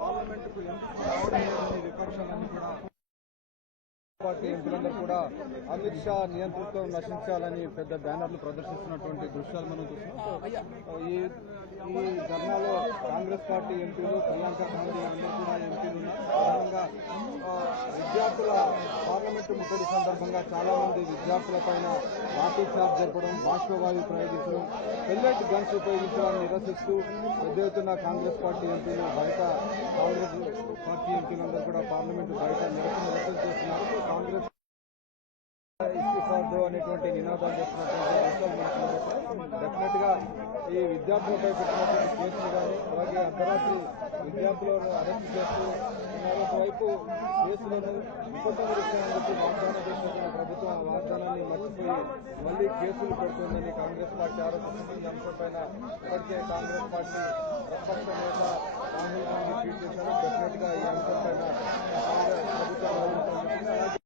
పార్లమెంటుకు విపక్షాలన్నీ కూడా పార్టీ ఎంపీలందరూ కూడా అమిత్ షా నియంతృత్వం నశించాలని పెద్ద బ్యానర్లు ప్రదర్శిస్తున్నటువంటి దృశ్యాలు మనం చూస్తున్నాం. ఈ ధర్నాలో కాంగ్రెస్ పార్టీ ఎంపీలు, ప్రియాంక గాంధీ అందరూ కూడా ఎంపీలు ఉన్నారు. ప్రధానంగా విద్యార్థుల పార్లమెంటు ముట్టడి సందర్భంగా చాలా మంది విద్యార్థులపైన లాఠీ చార్జ్ జరపడం, బాష్పవాయు ప్రయోగించడం, పెల్లెట్ గన్స్ ఉపయోగించడాన్ని నిరసిస్తూ పెద్ద ఎత్తున కాంగ్రెస్ పార్టీ ఎంపీలు బయట కాంగ్రెస్ పార్టీ ఎంపీలందరూ కూడా పార్లమెంటు బయట నిరసన చేస్తున్నారు. కాంగ్రెస్ ఇస్తిఫాదు అనేటువంటి నినాదాలు చేస్తున్నటువంటి డెఫినెట్ గా ఈ విద్యార్థులపై పెట్టినటువంటి కేసులు కానీ, అలాగే అర్ధరాత్రి విద్యార్థులను అరెస్ట్ చేస్తూ ఉన్నారు. ఒకవైపు కేసులను ఉపసంహరిస్తామని చెప్పి వాగ్దానం చేసినటువంటి ప్రభుత్వం ఆ వాగ్దానాన్ని మర్చిపోయి మళ్లీ కేసులు పెడుతుందని కాంగ్రెస్ పార్టీ ఆరోపిస్తుంది. ఈ అంశంపైన ఇప్పటికే కాంగ్రెస్ పార్టీ ప్రతిపక్ష నేత